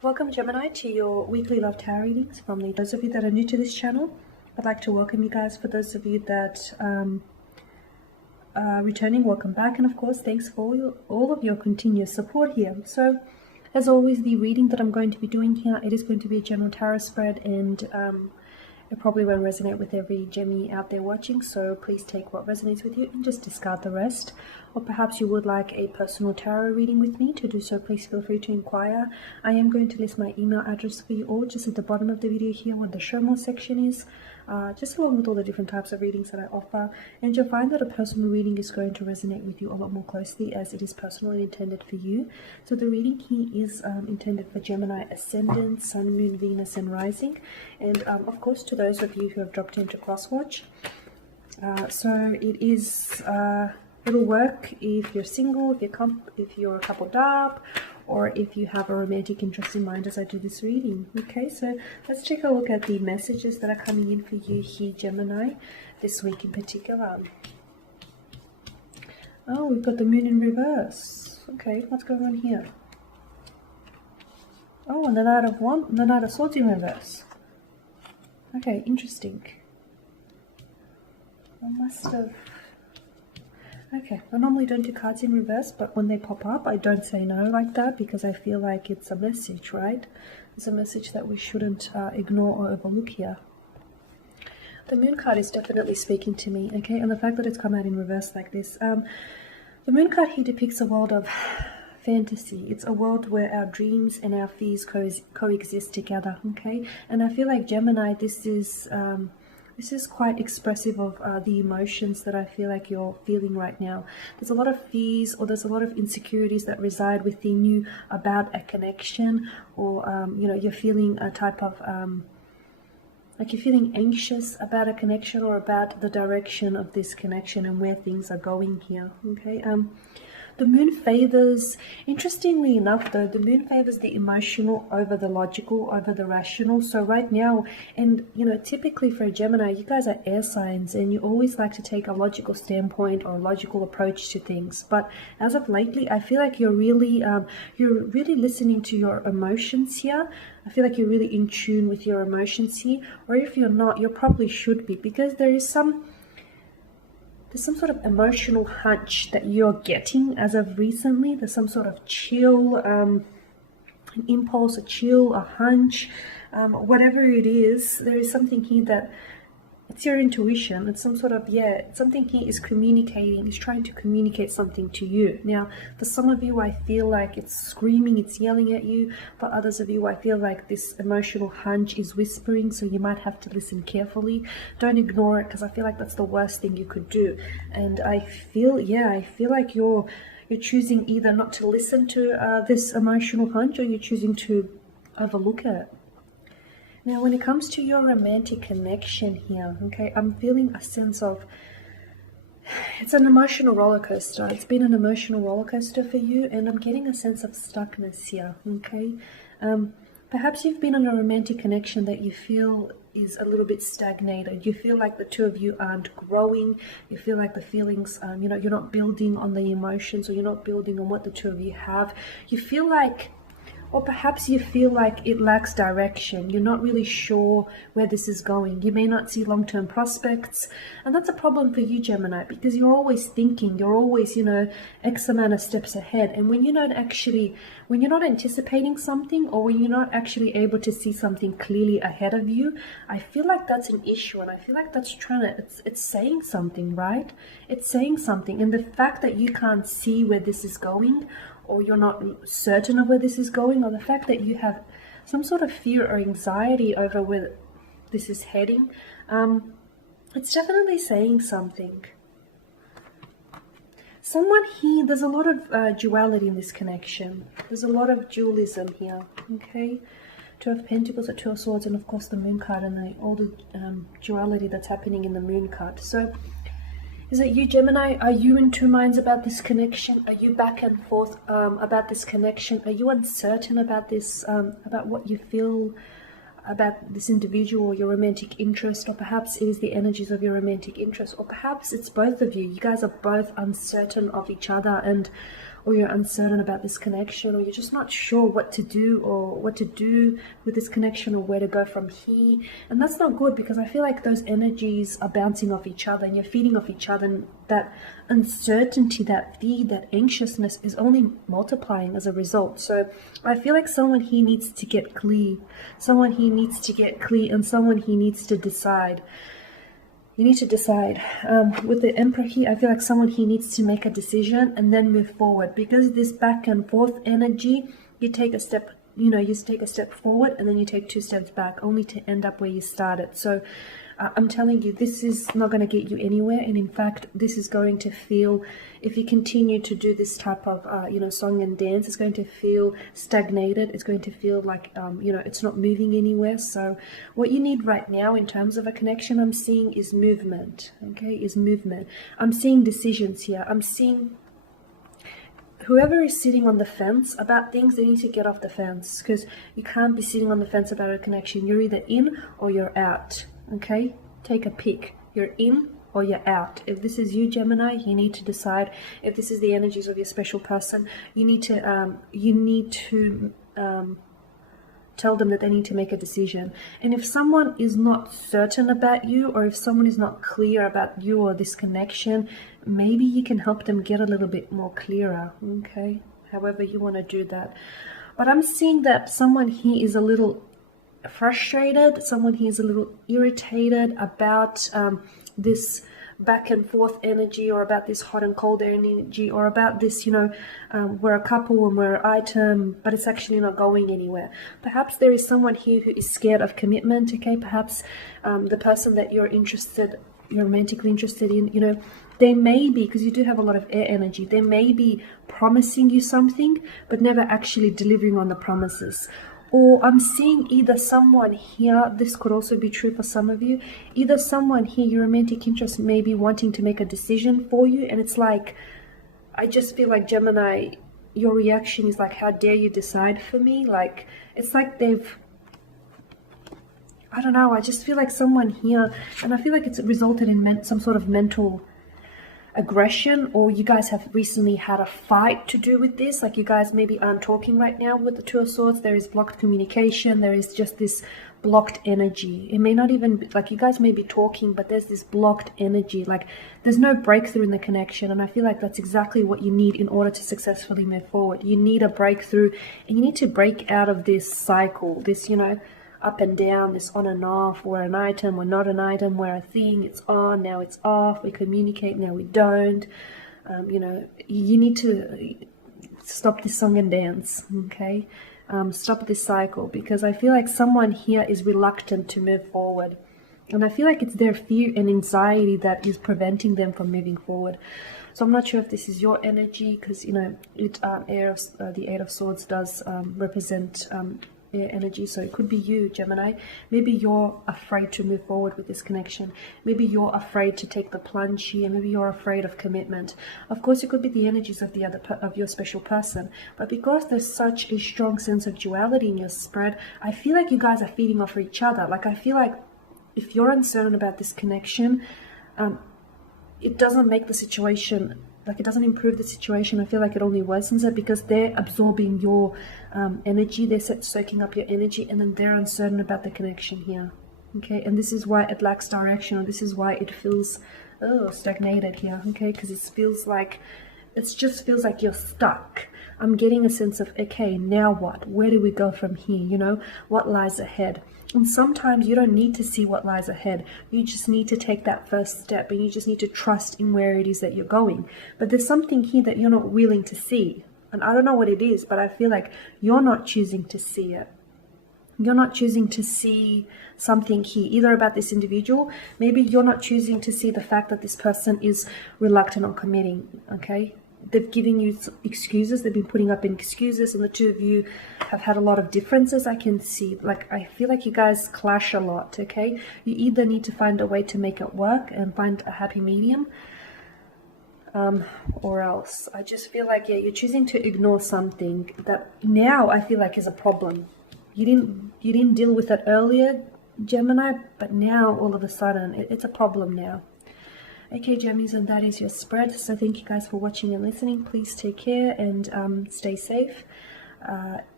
Welcome Gemini to your weekly love tarot readings from me. Those of you that are new to this channel, I'd like to welcome you guys. For those of you that are returning, welcome back, and of course thanks for all of your continuous support here. So as always, the reading that I'm going to be doing here, it is going to be a general tarot spread, and it probably won't resonate with every Gemini out there watching, so please take what resonates with you and just discard the rest. Or perhaps you would like a personal tarot reading with me. To do so, please feel free to inquire. I am going to list my email address for you all just at the bottom of the video here where the show more section is, just along with all the different types of readings that I offer. And you'll find that a personal reading is going to resonate with you a lot more closely as it is personally intended for you. So the reading here is intended for Gemini Ascendant, Sun, Moon, Venus and Rising. And of course to those of you who have dropped into Crosswatch. So it is... it'll work if you're single, if you're coupled up, or if you have a romantic interest in mind as I do this reading. Okay, so let's take a look at the messages that are coming in for you here, Gemini, this week in particular. Oh, we've got the moon in reverse. Okay, what's going on here? Oh, and the Knight of Swords in reverse. Okay, interesting. I must have... Okay, I normally don't do cards in reverse, but when they pop up, I don't say no like that because I feel like it's a message, right? It's a message that we shouldn't ignore or overlook here. The Moon card is definitely speaking to me, okay? And the fact that it's come out in reverse like this. The Moon card here depicts a world of fantasy. It's a world where our dreams and our fears coexist together, okay? And I feel like Gemini, this is quite expressive of the emotions that I feel like you're feeling right now. There's a lot of fears or there's a lot of insecurities that reside within you about a connection, or you know, you're feeling a type of like you're feeling anxious about a connection or about the direction of this connection and where things are going here. Okay. The moon favors, interestingly enough though, the moon favors the emotional over the logical, over the rational. So right now, and you know, typically for a Gemini, you guys are air signs and you always like to take a logical standpoint or a logical approach to things. But as of lately, I feel like you're really listening to your emotions here. I feel like you're really in tune with your emotions here. Or if you're not, you probably should be, because there's some sort of emotional hunch that you're getting as of recently. There's some sort of chill, an impulse, a chill, a hunch, whatever it is. There is something here that it's your intuition. It's some sort of, something here is communicating, is trying to communicate something to you. Now, for some of you, I feel like it's screaming, it's yelling at you. For others of you, I feel like this emotional hunch is whispering, so you might have to listen carefully. Don't ignore it, because I feel like that's the worst thing you could do. And I feel like you're choosing either not to listen to this emotional hunch, or you're choosing to overlook it. Now, when it comes to your romantic connection here, okay, I'm feeling a sense of, it's an emotional roller coaster. It's been an emotional roller coaster for you, and I'm getting a sense of stuckness here, okay? Perhaps you've been in a romantic connection that you feel is a little bit stagnated. You feel like the two of you aren't growing. You feel like the feelings, you know, you're not building on the emotions, or you're not building on what the two of you have. You feel like, or perhaps you feel like it lacks direction. You're not really sure where this is going. You may not see long-term prospects. And that's a problem for you, Gemini, because you're always thinking, you're always, you know, X amount of steps ahead. And when you're not anticipating something, or when you're not actually able to see something clearly ahead of you, I feel like that's an issue. And I feel like that's it's saying something, right? It's saying something. And the fact that you can't see where this is going, or you're not certain of where this is going, or the fact that you have some sort of fear or anxiety over where this is heading, it's definitely saying something. Someone here, there's a lot of duality in this connection. There's a lot of dualism here, okay? Two of Pentacles, a Two of Swords, and of course the Moon card, and all the duality that's happening in the Moon card. So, is it you, Gemini? Are you in two minds about this connection? Are you back and forth about this connection? Are you uncertain about this, about what you feel about this individual or your romantic interest? Or perhaps it is the energies of your romantic interest, or perhaps it's both of you. You guys are both uncertain of each other, and or you're uncertain about this connection, or you're just not sure what to do or what to do with this connection or where to go from here. And that's not good, because I feel like those energies are bouncing off each other and you're feeding off each other, and that uncertainty, that fear, that anxiousness is only multiplying as a result. So I feel like someone here needs to get clear. Someone here needs to get clear, and someone here needs to decide. You need to decide. With the Emperor here, I feel like someone here needs to make a decision and then move forward, because this back and forth energy, you take a step, you take a step forward and then you take 2 steps back, only to end up where you started. So I'm telling you, this is not going to get you anywhere. And in fact, this is going to feel, if you continue to do this type of, song and dance, it's going to feel stagnated. It's going to feel like, it's not moving anywhere. So what you need right now in terms of a connection, I'm seeing is movement, okay, is movement. I'm seeing decisions here. I'm seeing whoever is sitting on the fence about things, they need to get off the fence, because you can't be sitting on the fence about a connection. You're either in or you're out. Okay, take a pick. You're in or you're out. If this is you, Gemini, you need to decide. If this is the energies of your special person, you need to tell them that they need to make a decision. And if someone is not certain about you, or if someone is not clear about you or this connection, maybe you can help them get a little bit more clearer. Okay, however you want to do that. But I'm seeing that someone here is a little frustrated, someone here is a little irritated about this back and forth energy, or about this hot and cold energy, or about this, we're a couple and we're an item, but it's actually not going anywhere. Perhaps there is someone here who is scared of commitment, okay? Perhaps the person that you're romantically interested in, they may be, because you do have a lot of air energy, they may be promising you something, but never actually delivering on the promises. Or I'm seeing either someone here, this could also be true for some of you, either someone here, your romantic interest may be wanting to make a decision for you, and it's like, I just feel like, Gemini, your reaction is like, how dare you decide for me? Like, it's like I don't know, I just feel like someone here, and I feel like it's resulted in some sort of mental aggression, or you guys have recently had a fight to do with this. Like, you guys maybe aren't talking right now with the Two of Swords. There is blocked communication. There is just this blocked energy. It may not even be, like, you guys may be talking, but there's this blocked energy. Like, there's no breakthrough in the connection, and I feel like that's exactly what you need in order to successfully move forward. You need a breakthrough, and you need to break out of this cycle, this, up and down, this on and off. We're an item, we're not an item, we're a thing, it's on, now it's off, we communicate, now we don't. You need to stop this song and dance, okay? Stop this cycle, because I feel like someone here is reluctant to move forward. And I feel like it's their fear and anxiety that is preventing them from moving forward. So I'm not sure if this is your energy, because, the Eight of Swords does represent air energy, so it could be you, Gemini. Maybe you're afraid to move forward with this connection. Maybe you're afraid to take the plunge here. Maybe you're afraid of commitment. Of course, it could be the energies of of your special person, but because there's such a strong sense of duality in your spread, I feel like you guys are feeding off each other. Like, I feel like if you're uncertain about this connection, it doesn't make the situation, like, it doesn't improve the situation. I feel like it only worsens it, because they're absorbing your energy, they're soaking up your energy, and then they're uncertain about the connection here. Okay, and this is why it lacks direction, or this is why it feels stagnated here. Okay, because it just feels like you're stuck. I'm getting a sense of, okay, now what? Where do we go from here? What lies ahead? And sometimes you don't need to see what lies ahead. You just need to take that first step, and you just need to trust in where it is that you're going. But there's something here that you're not willing to see. And I don't know what it is, but I feel like you're not choosing to see it. You're not choosing to see something here, either about this individual. Maybe you're not choosing to see the fact that this person is reluctant on committing, okay? They've given you excuses. They've been putting up excuses, and the two of you have had a lot of differences. I can see, like, I feel like you guys clash a lot, okay? You either need to find a way to make it work and find a happy medium, or else. I just feel like, you're choosing to ignore something that now I feel like is a problem. You didn't deal with it earlier, Gemini, but now all of a sudden it's a problem now. Okay, Gemmies, and that is your spread. So thank you guys for watching and listening. Please take care and stay safe.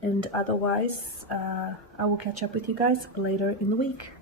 And otherwise, I will catch up with you guys later in the week.